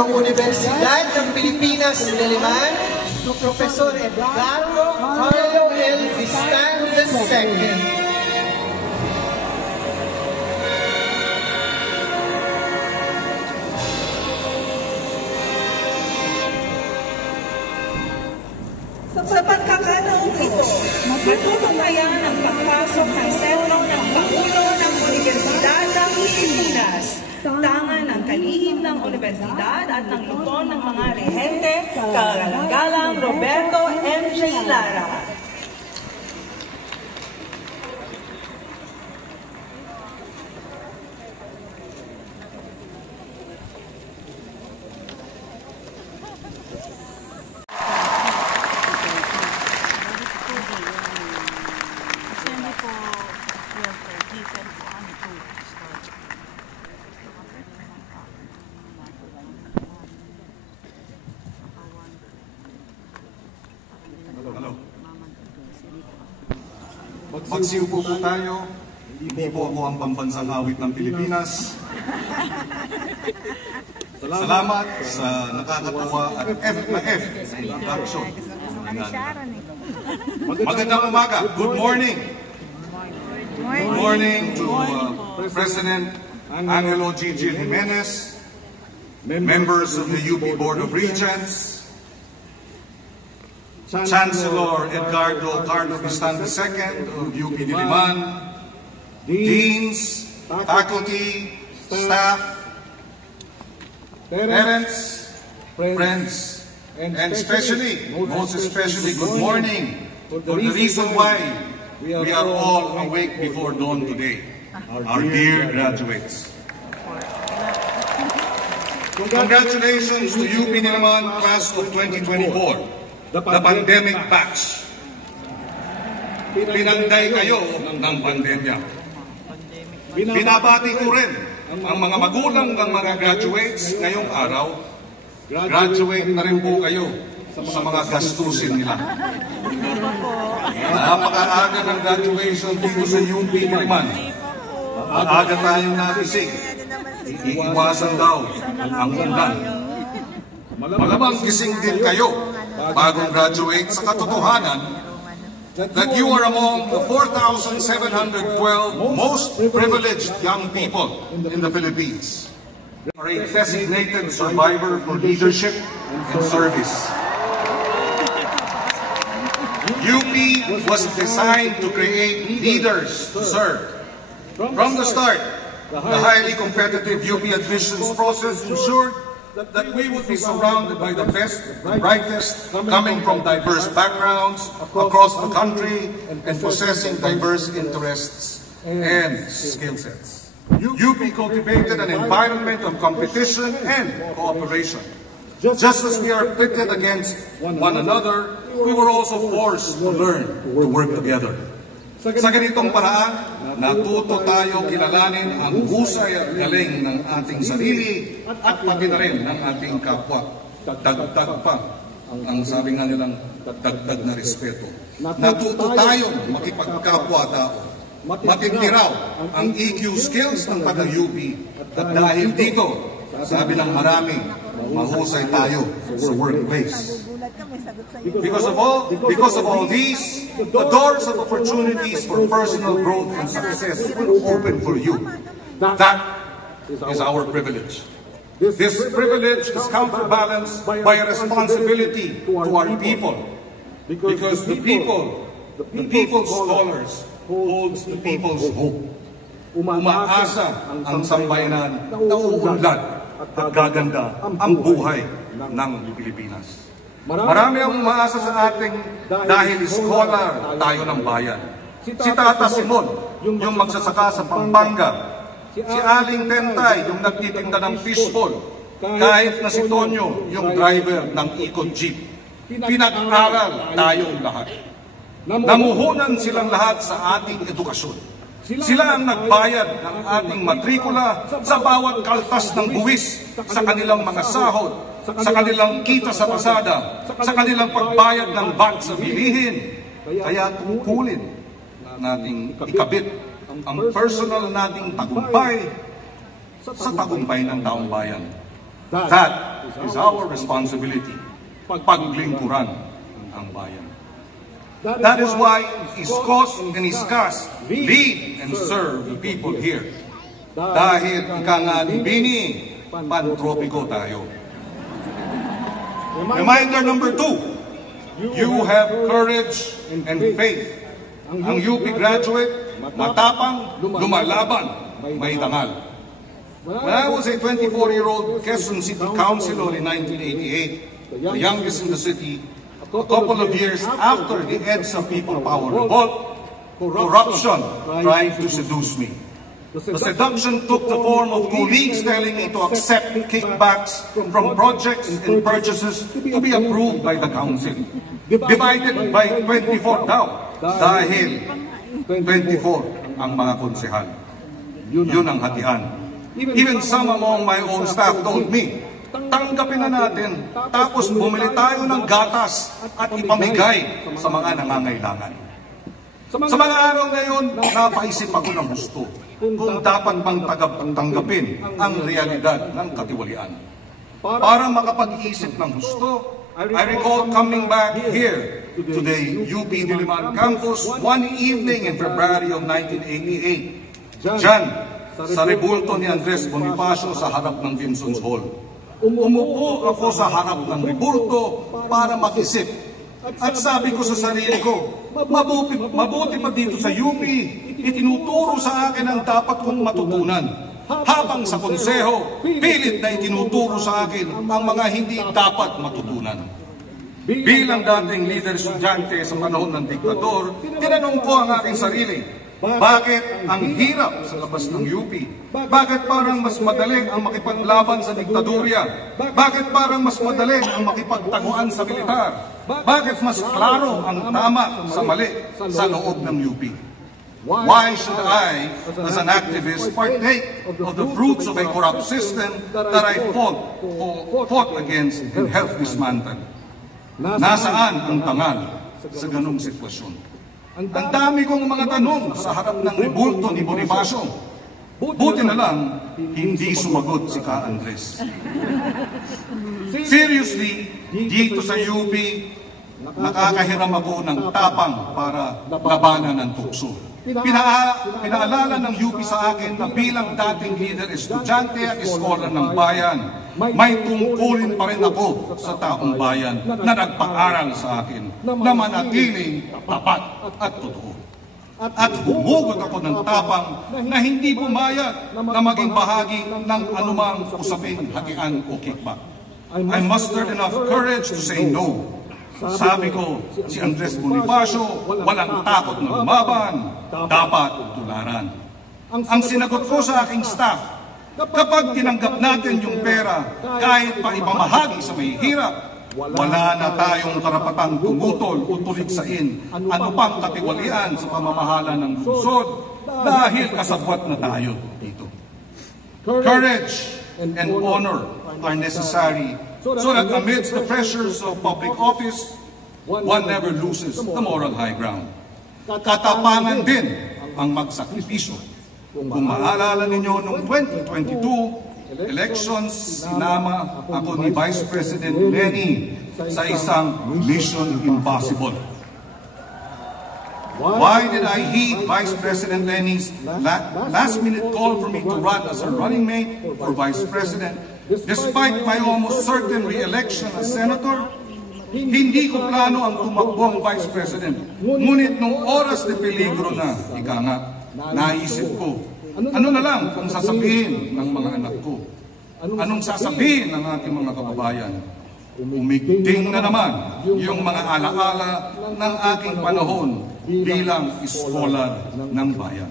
ng Universidad ng Pilipinas Diliman, Profesor Edgardo Carlo L. Vistan II. Sa pagkakataong ito, matutunghayan ang pagpasok ng sentro ng Pangulo ng Universidad ng Pilipinas, tangan ng kalihim ng Universidad at ng lupon ng mga rehente, Kagalang Roberto M.J. Lara. Magsiupo po tayo. Hindi po ako ang pambansang awit ng Pilipinas. Salamat sa nakakatuwa at F na F sa introduction. Magandang umaga. Good morning. Good morning to President Angelo G. Jimenez, members of the UP Board of Regents, Chancellor Edgardo Carlo Vistan II of UP Diliman, deans, faculty, staff, parents, friends, and especially, most especially, good morning for the reason why we are all awake before dawn today, our dear graduates. Congratulations to UP Diliman class of 2024. The pandemic batch. Pinanday kayo ng pandemya. Binabati ko rin ang mga magulang ng mga graduates ngayong araw. Graduate na rin po kayo sa mga gastusin nila. Napakaaga ng graduation dito sa UP Diliman. Aga tayong nagising. Iiwasan daw ang ulan. Malamang gising din kayo bagong graduate sa katotohanan that you are among the 4,712 most privileged young people in the Philippines. You are a designated survivor for leadership and service. UP was designed to create leaders to serve. From the start, the highly competitive UP admissions process ensured that we would be surrounded by the best, the brightest, coming from diverse backgrounds across the country and possessing diverse interests and skill sets. UP cultivated an environment of competition and cooperation. Just as we are pitted against one another, we were also forced to learn to work together. Sa ganitong paraan, natuto tayo kilalanin ang husay at galing ng ating sarili at pati na rin ng ating kapwa. Dagdag pa ang sabi nga nilang dagdag na respeto. Natuto tayong makipagkapwa-tao. Matindi raw ang EQ skills ng taga-UP at dahil dito, sabi ng marami, mahusay tayo sa workplace. Because of all these, the doors of opportunities for personal growth and success will open for you. That is our privilege. This privilege is counterbalanced by a responsibility to our people. Because the people's scholars holds the people's hope. Umaasa ang sambayanan na uunlad at gaganda ang buhay ng Pilipinas. Marami ang umaasa sa ating dahil scholar tayo ng bayan. Si Tata Simon, yung magsasaka sa Pampanga. Si Aling Tentay, yung nagtitinda ng fishball. Kahit na si Tonyo, yung driver ng ikot jeep. Pinag-aral tayong lahat. Namuhunan silang lahat sa ating edukasyon. Sila ang nagbayad ng ating matrikula sa bawat kaltas ng buwis, sa kanilang mga sahod, sa kanilang kita sa pasada, sa kanilang pagbayad ng VAT sa bilihin. Kaya tungkulin nating ikabit ang personal nating tagumpay sa tagumpay ng taong bayan. That That is our responsibility. Paglingkuran ang bayan. That is why Iskos and Iskas lead and serve the people here. Dahil ika nga ni Bini, pantropiko tayo. Reminder number 2, you have courage and faith. Ang UP graduate, matapang, lumalaban, may dangal. When I was a 24-year-old Quezon City Councilor in 1988, the youngest in the city, a couple of years after the EDSA People Power Revolt, corruption tried to seduce me. The seduction took the form of colleagues telling me to accept kickbacks from projects and purchases to be approved by the council. Divided by 24 daw, dahil 24 ang mga konsehal. Yun ang hatian. Even some among my own staff told me, tanggapin na natin, tapos bumili tayo ng gatas at ipamigay sa mga nangangailangan. Sa mga araw na yun, napaisip ako ng gusto kung dapat bang tanggapin ang realidad ng katiwalian. Para makapag-iisip ng gusto, I recall coming back here to the UP Diliman campus one evening in February of 1988. Diyan, sa rebulto ni Andres Bonifacio sa harap ng Vinson's Hall. Umupo ako sa harap ng rebulto para makisip. At sabi ko sa sarili ko, mabuti pa dito sa UP, itinuturo sa akin ang dapat kong matutunan. Habang sa konseho, pilit na itinuturo sa akin ang mga hindi dapat matutunan. Bilang dating leader estudyante sa panahon ng diktador, tinanong ko ang aking sarili, bakit ang hirap sa labas ng UP? Bakit parang mas madali ang makipaglaban sa diktadurya? Bakit parang mas madali ang makipagtaguan sa militar? Bakit mas klaro ang tama sa mali sa loob ng UP? Why should I, as an activist, partake of the fruits of a corrupt system that I fought against and helped dismantle? Nasaan ang tangal sa ganung sitwasyon? Ang dami kong mga tanong sa harap ng rebulto ni Bonifacio. Buti na lang, hindi sumagot si Ka Andres. Seriously, dito sa UP, nakakahiram ako ng tapang para labanan ng tukso. Pinaalala ng UP sa akin na bilang dating leader estudyante at iskolar ng bayan, may tungkulin pa rin ako sa taong bayan na nagpaaral sa akin na manatiling tapat at totoo. At humugot ako ng tapang na hindi pumayag na maging bahagi ng anumang usaping hatian o kickback. I mustered enough courage to say no. Sabi ko, si Andres Bonifacio, walang takot na lumaban, dapat tularan. Ang sinagot ko sa aking staff, kapag tinanggap natin yung pera, kahit pa ipamahagi sa may hirap, wala na tayong karapatang tumutol o tuligsain ano pang katiwalian sa pamamahala ng lungsod dahil kasabwat na tayo dito. Courage and honor are necessary so that amidst the pressures of public office, one never loses the moral high ground. Katapangan din ang magsakripisyo. Kung maalala ninyo noong 2022 elections, sinama ako ni Vice President Lenny sa isang Mission Impossible. Why did I heed Vice President Lenny's last-minute call for me to run as a running mate for Vice President? Despite my almost certain re-election as Senator, hindi ko plano ang tumakbo ang Vice President. Ngunit nung oras de peligro na, ika nga, naisip ko, ano na lang kung sasabihin ng mga anak ko? Anong sasabihin ng ating mga kababayan? Umigting na naman yung mga alaala ng aking panahon bilang iskolar ng bayan.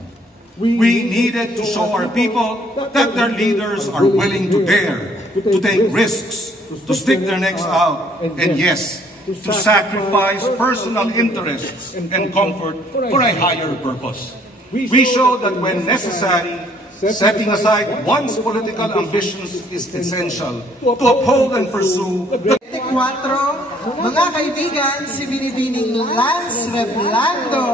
We needed to show our people that their leaders are willing to dare, to take risks, to stick their necks out, and yes, to sacrifice personal interests and comfort for a higher purpose. We showed that when necessary, setting aside one's political ambitions is essential to uphold and pursue the 24, mga kaibigan, si Binibining Lance Reblando.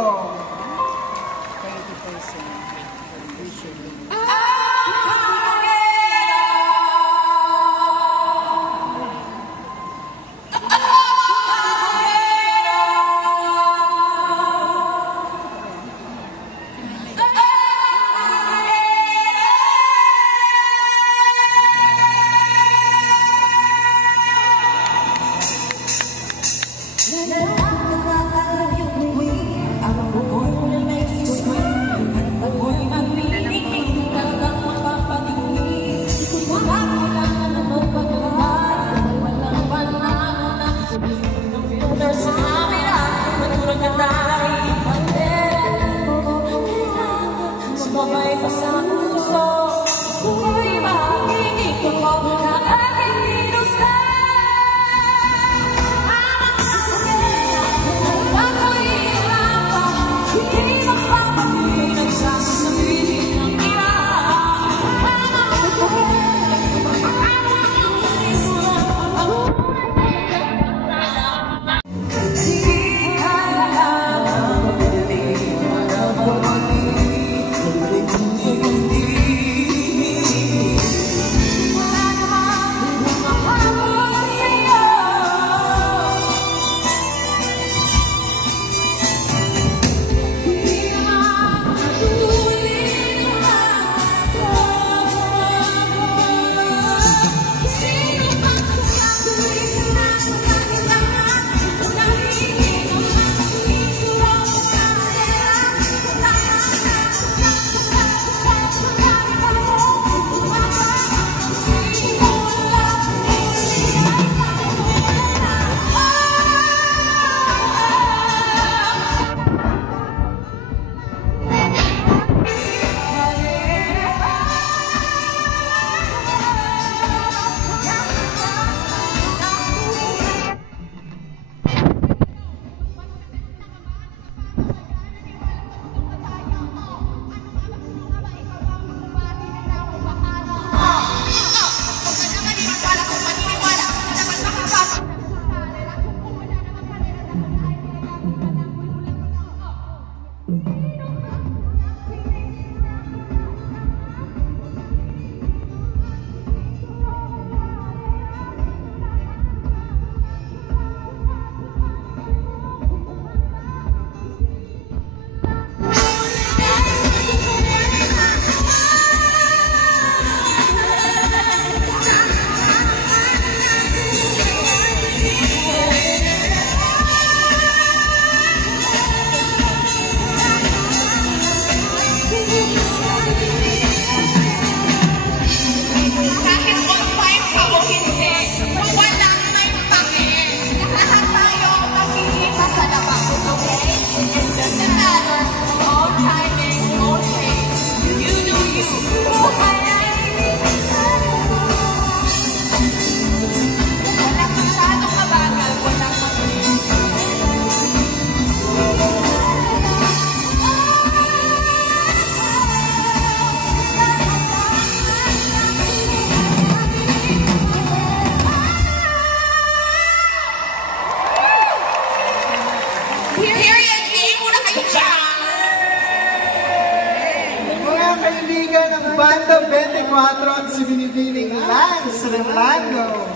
4 at si Binibining Lance Reblando.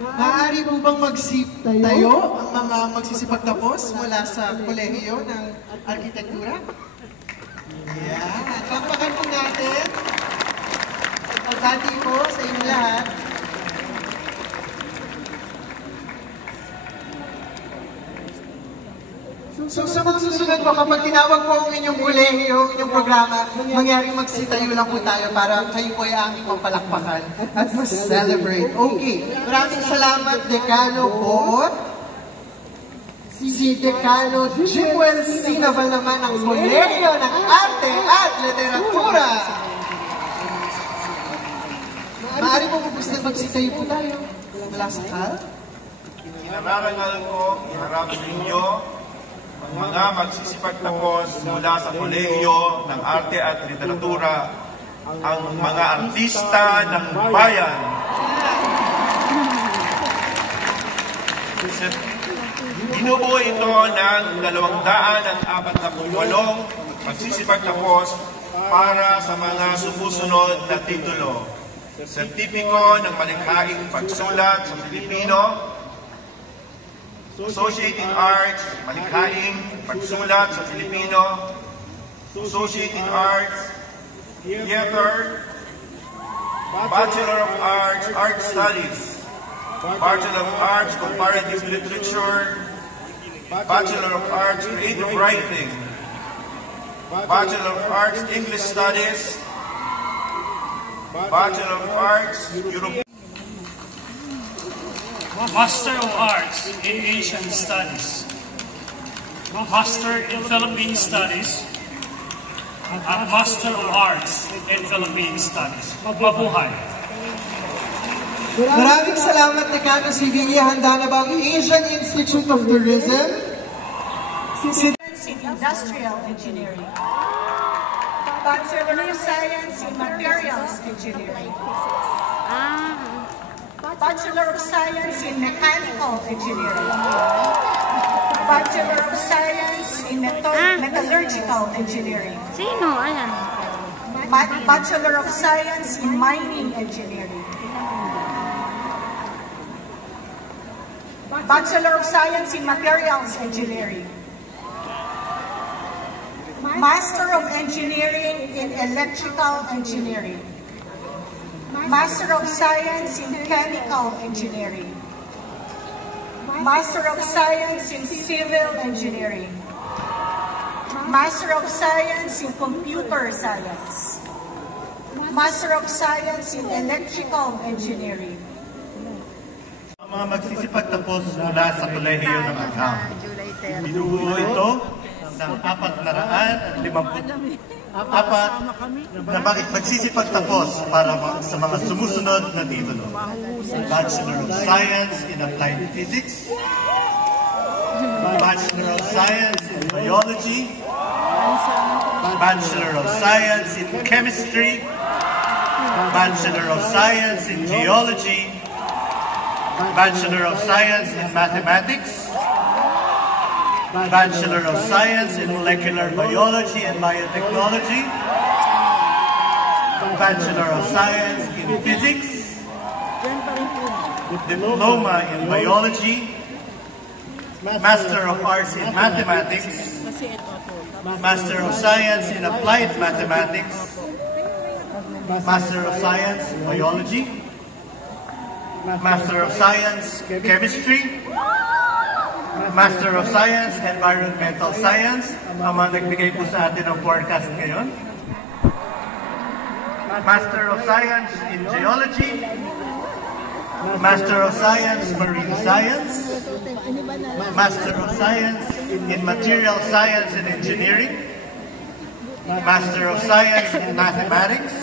Maaari po bang tayo ang mga magsisipagtapos mula sa kolehiyo ng arkitektura? Yan. Pampakan po natin. Pagbati po sa inyo lahat. So sa mga susunod po, kapag tinawag po ang inyong kolehiyo, inyong programa, mangyaring magsitayo lang po tayo para kayo po ay aming mapalakpakan at mas-celebrate. Okay, maraming salamat, Decano po. Si Decano Jimwell Sinaval naman ng Kolehiyo ng Arte at Literatura. Maaari po magsitayo po tayo. Mula sa hal. Inararangal ko, iharap sa inyo, mga magsisipagtapos mula sa Kolehiyo ng Arte at Literatura, ang mga artista ng bayan. Binubuo ito ng 248 magsisipagtapos para sa mga sumusunod na titulo. Sertipiko ng Malikhaing Pagsulat sa Filipino, Associated Arts, Malikhaing Pagsulat sa Filipino, Associated Arts, Theater, Bachelor of Arts, Art Studies, Bachelor of Arts, Comparative Literature, Bachelor of Arts, Creative Writing, Bachelor of Arts, English Studies, Bachelor of Arts, European. Master of Arts in Asian Studies, Master in Philippine Studies, at Master of Arts in Philippine Studies. Mabuhay! Maraming salamat, Decano Sibilia. Handa na ba ang Asian Institute of Tourism? In Industrial Engineering, Bachelor of Science in Materials Engineering, Bachelor of Science in Mechanical Engineering, Bachelor of Science in Metallurgical Engineering, Sino? Ayan. Bachelor of Science in Mining Engineering, Bachelor of Science in Materials Engineering, Master of Engineering in Electrical Engineering, Master of Science in Chemical Engineering, Master of Science in Civil Engineering, Master of Science in Computer Science, Master of Science in Electrical Engineering. Mga magsisipagtapos mula sa Kolehiyo ng Agham. Binubuo ito ng 454 na magsisipagtapos para sa mga sumusunod na titulo. Bachelor of Science in Applied Physics, Bachelor of Science in Biology, Bachelor of Science in Chemistry, Bachelor of Science in Geology, Bachelor of Science in Mathematics, Bachelor of Science in Molecular Biology and Biotechnology, Bachelor of Science in Physics, Diploma in Biology, Master of Arts in Mathematics, Master of Science in Applied Mathematics, Master of Science in Biology, Master of Science Chemistry, Master of Science Environmental Science, ang mga nagbigay po sa atin ng forecast ngayon. Master of Science in Geology, Master of Science Marine Science, Master of Science in Material Science and Engineering, Master of Science in Mathematics,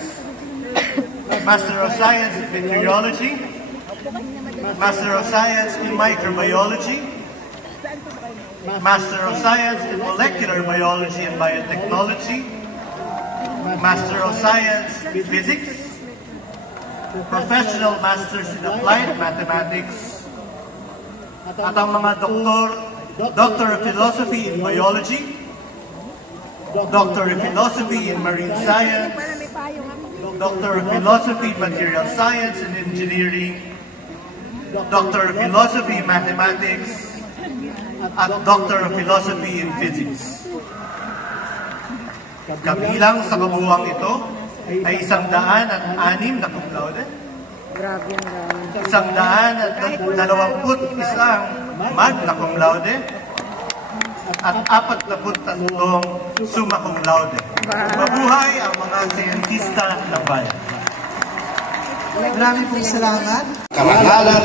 Master of Science in Meteorology, Master of Science in Microbiology, Master of Science in Molecular Biology and Biotechnology, Master of Science in Physics, Professional Masters in Applied Mathematics, at ang mga Doctor of Philosophy in Biology, Doctor of Philosophy in Marine Science, Doctor of Philosophy, Material Science and Engineering, Doctor of Philosophy, Mathematics, at Doctor of Philosophy in Physics. Kabilang sa kabuuang ito ay 106 na cum laude, 121 magna cum laude, at 43 summa cum laude. Mabuhay ang mga siyentista ng bayan. Maraming pong salamat. Karangalan,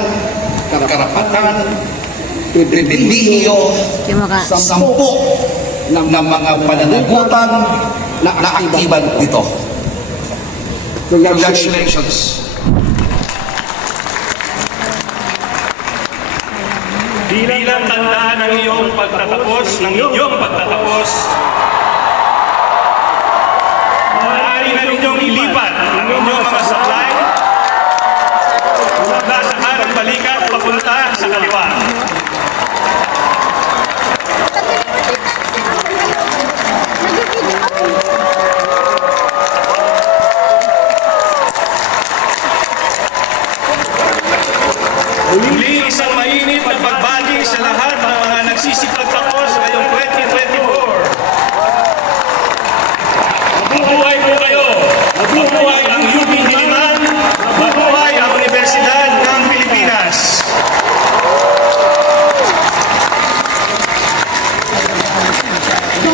karapatan, pribilehiyo, 10 ng mga pananagutan na aktiban dito. Congratulations. Bilang tandaan ng iyong pagtatapos, maaari na ninyong ilipat ang inyong mga supply mula sa harang balikat papunta sa kaliwa. Muli isang mainit na pagbati sa lahat ng mga nagsisipagtapos ngayong 2024. Mabuhay po kayo! Mabuhay ang UP Diliman! Mabuhay ang Universidad ng Pilipinas!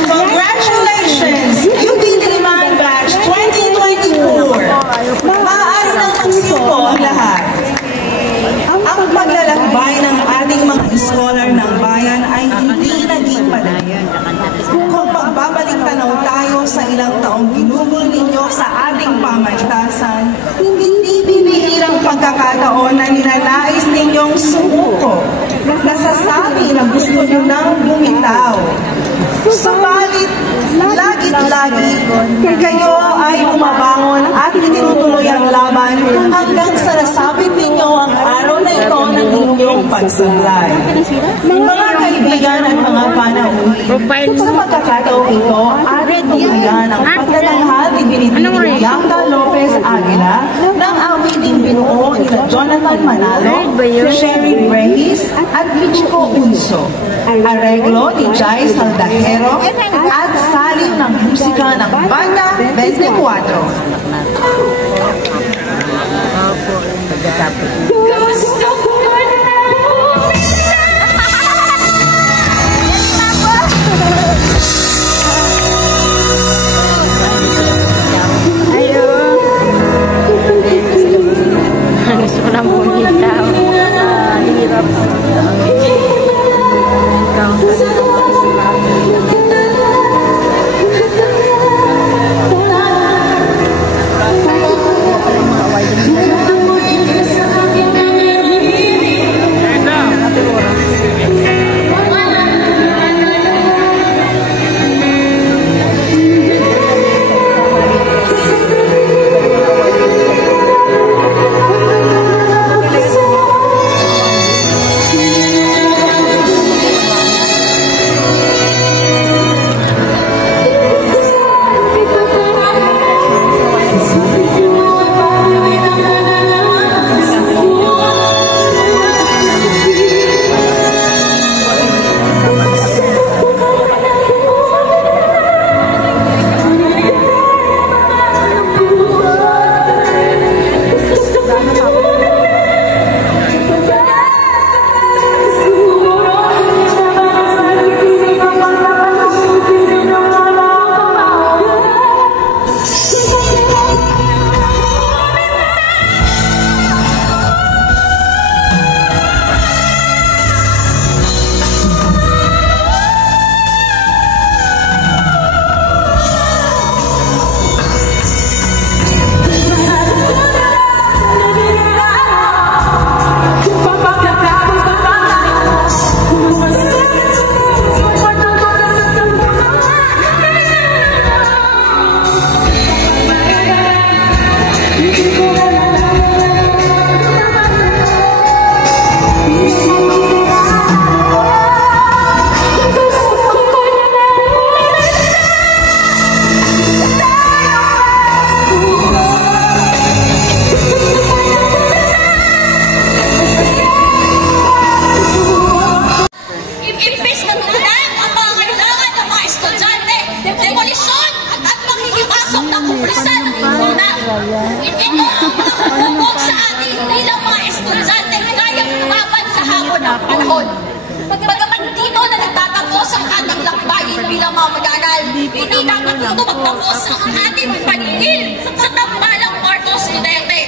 Congratulations! UP Diliman Batch 2024! Maaari nang magsimpo ang lahat. Ang paglalakbay ng ating mga scholar ng bayan ay hindi naging madali. Kung magbabalik tanaw tayo sa ilang taong ginugol ninyo sa ating pamantasan, hindi bibihirang pagkakataon na ninanais ninyong sumuko. Nasasabi na gusto nyo nang bumitaw. Subalit, lagit-lagi, kayo ay bumabangon at itinutuloy ang laban hanggang sa nasabit ninyo ang araw na ito ng inyong pagsablay. Mga kaibigan at mga panauhin, sa pagkakataong ito, ating tunghayan ang pagtatanghal ni Binibining Bianca Lopez Aguila ng awiting binuo ni Jonathan Manalo, Sherry Reyes at Michiko Unso. Areglo ni Jai Saldajero at saling ng musika ng Banda 24. Gusto ko na bumita. Hirap. ito ang makakatubog sa atin bilang mga estudyante kayang lumaban sa hamon ng panahon. Bagamat dito na nagtatapos ang ating lakbayin bilang mga mag-aaral, hindi dapat dito magtapos ang ating paningin sa tambalang Marcos Duterte.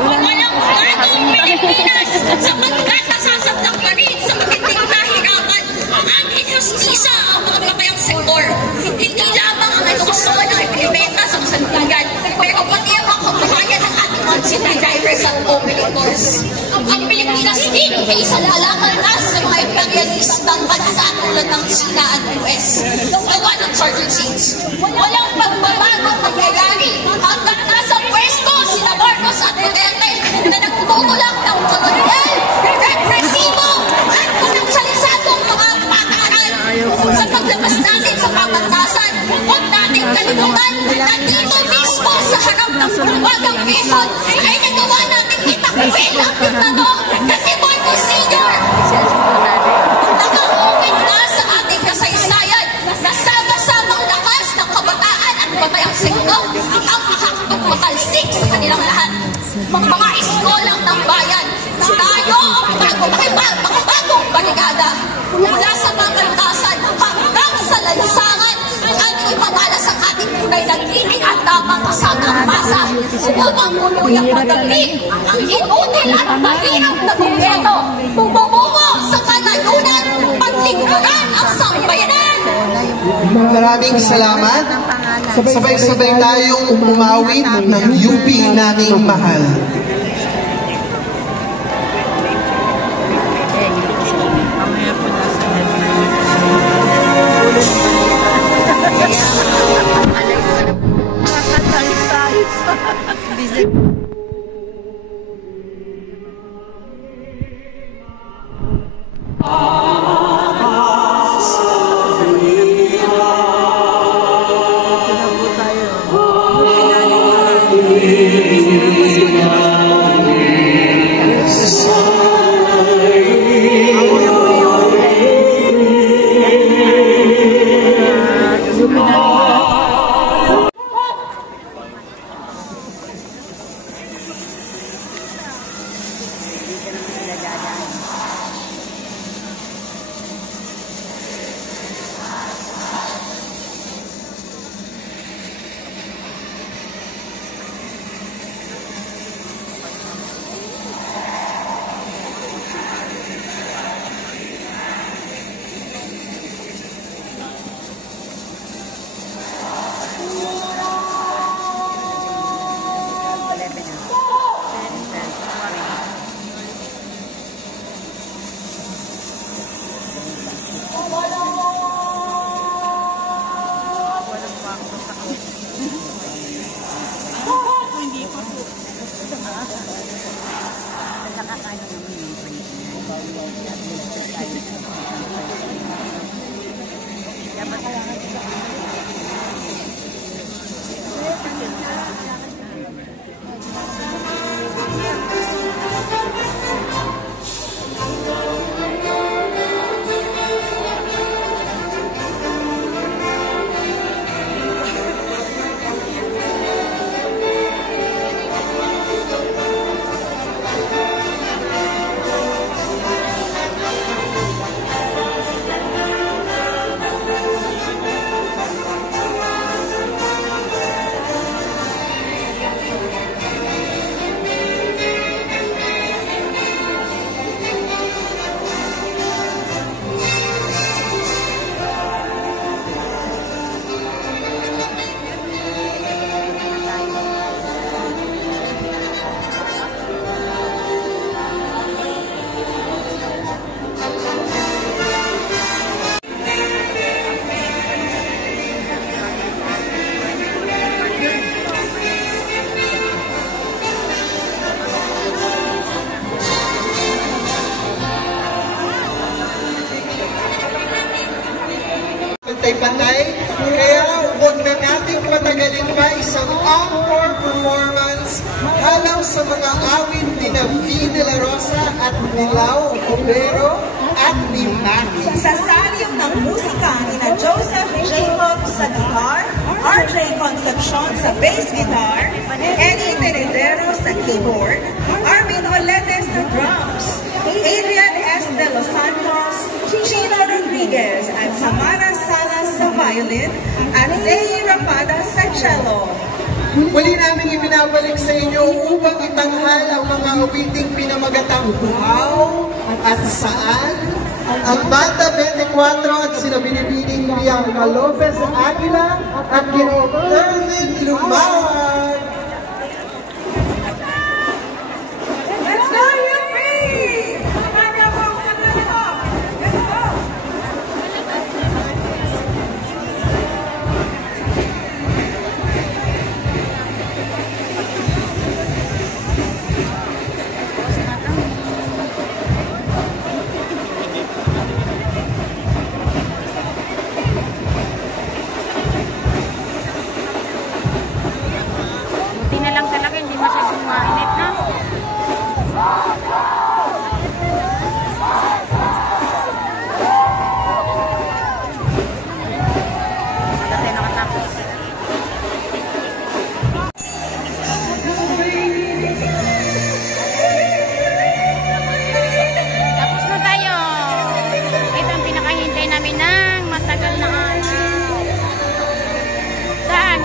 Walang bagong Pilipinas sapagkat nasasabdak pa rin sa matinding kahirapan ang injustisya ang mga mamayang sektor. Hindi lamang ang edukasyon ang ipinibenta sa kasandigan, pero pati ang mga kabuhayan ng ating mga city drivers at operators. Ang Pilipinas din ay isang alakan na sa mga imperialistang bansa tulad ng China at US. Gawa ng charter change. Walang pagbabagong nangyayari hanggang nasa pwesto sina Marcos at Duterte na nagtutulak ng kolonyal, represibo at koneksalisadong mga pataan. Sa paglabas natin sa pamantasan, huwag natin kalimutan na dito mismo sa harap ng bulwagang Quezon ay nagawa natin itakbil ang diktador na si Marcos Sr. Nakaukit na sa ating kasaysayan na sama-samang lakas ng kabataan at babayang sektor ang makakapagpatalsik sa kanilang lahat. Mga iskolang ng bayan, tayo ang bagong barikada. Mula sa pangkaltasan hanggang sa lansangan, ang ipatalas ang ating tunay na tinig at tamang kasamang masa upang tuluyang madali ang inutil at mahirap na gobyerno bumubuo sa kanayunan paglingkuran ang sambayanan. Maraming salamat. Sabay-sabay tayong umawit ng UP naming mahal. pantay-pantay. Kaya huwag na nating patagalin pa isang encore performance halaw sa mga awit ni V. de la Rosa at ni Lau Obero at ni Maki. Sa salyong ng musika ni na Joseph Jacob sa guitar, RJ Concepcion sa bass guitar, Eddie Teredero sa keyboard, Armin Olete sa drums, Adrian S. De Los Santos, Chino Rodriguez at Samara Salas sa violin, at Zay Rapada sa cello. Muli namin ibinabalik sa inyo upang itanghal ang mga awiting pinamagatang Wow at Saan, ang Banda 24 at sina Binibining Bianca Lopez Aguila at Ginoong Erwin Lumawag. Let's go, UP! Samahan niyo ako, kumanta nito. Let's go! Buti na lang talaga, hindi masyadong mainit na. Dati nakatapos. Tapos na tayo. Ito ang pinakahintay namin ng matagal na araw. Saan?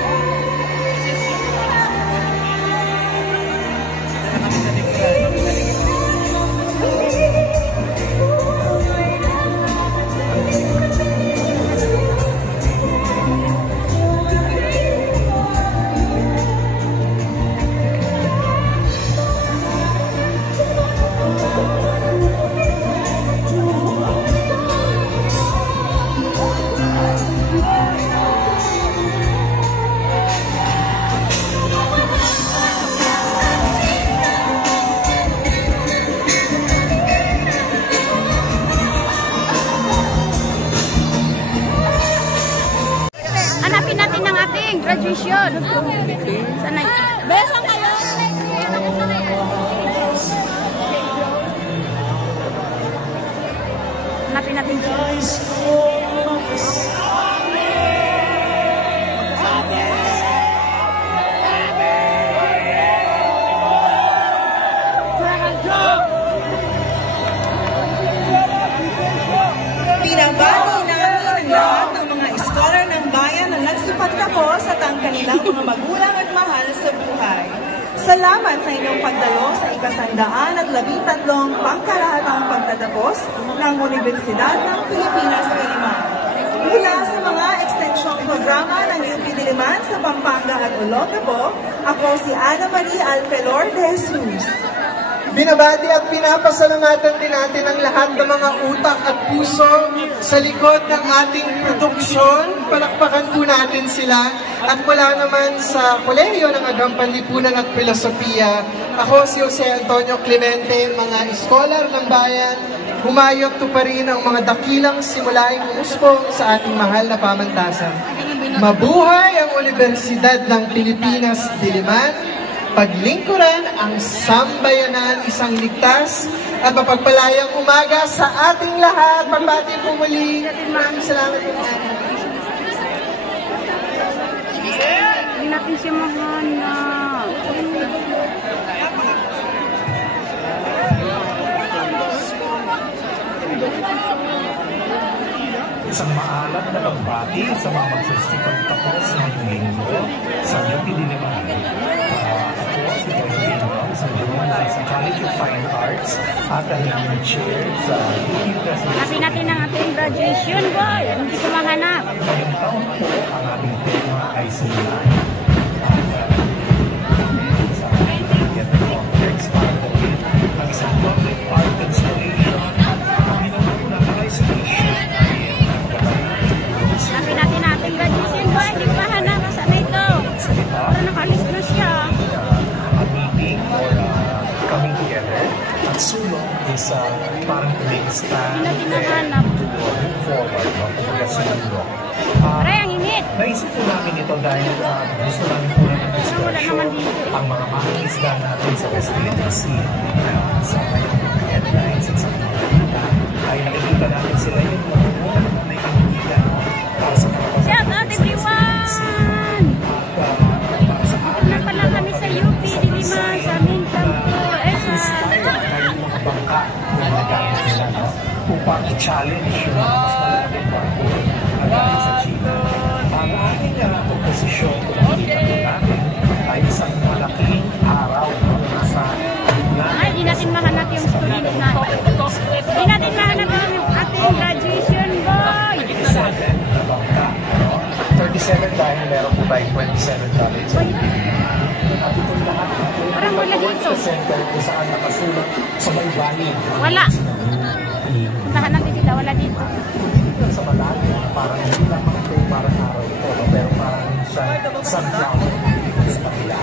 Hanapin natin ang ating graduation. Sana beso kayo. Hanapin natin Pinabati namin ang lahat ng mga scholar ng bayan na nagsipagtapos at ang kanilang mga magulang at mahal sa buhay. Salamat sa inyong pagdalo sa ika-113 pangkalahatang pagtatapos ng Universidad ng Pilipinas Diliman. Mula sa mga extension programa ng UP Diliman sa Pampanga at Olongapo, ako si Ana Marie Alpelor de Jesus. Binabati at pinapasalamatan din natin ang lahat ng mga utak at puso sa likod ng ating produksyon. Palakpakan po natin sila. At mula naman sa Kolehiyo ng Agampang Lipunan at Filosofiya, ako si Jose Antonio Clemente, mga scholar ng bayan, humayot to pa rin ang mga dakilang simulaing umusbong sa ating mahal na pamantasan. Mabuhay ang Universidad ng Pilipinas Diliman, paglingkuran ang sambayanan, isang ligtas at mapagpalayang umaga sa ating lahat. Pagbati po muli. Maraming salamat po. Hindi natin siya mahanap. Isang maalat na pagbati sa mga magsusipag tapos ng linggo sa UP Diliman. Sa College of Fine Arts at ang chair sa Hanapin natin ang ating graduation, boy. Hindi ko mahanap. ngayong taon po ang ating tema ay simulan. Sa get the context para gawin ang isang public art installation. Ang pinagmula ay station. Hanapin natin ang ating graduation, boy. Hindi ko mahanap. Saan na ito? Para nakalis na siya. Coming together. At sulong is parang big stand Hindi to move forward kumbaga sulong. Aray, ang init. Naisip po namin ito dahil gusto namin po natin discussion ang mga mangingisda natin sa West Philippine Sea sa mga headlines at sa mga nakita ay nakikita natin sila yung mga may nakikita para sa mga Shout out everyone! po pang i-challenge yung mga mas malaking barko na galing sa China. Ang ating komposisyon, kung makikita po natin, ay isang malaking araw na nasa gitna. Ay, di natin mahanap yung student natin. Di natin mahanap yung ating graduation boy. 37 dahil meron po tayo 27 college. At itong lahat parang wala dito. Center kung saan nakasulat sa may bali. Wala. Puntahan natin sila, wala dito. Sa malalim, parang hindi lamang ito parang araw ito, pero parang siya sunflower sa kanila.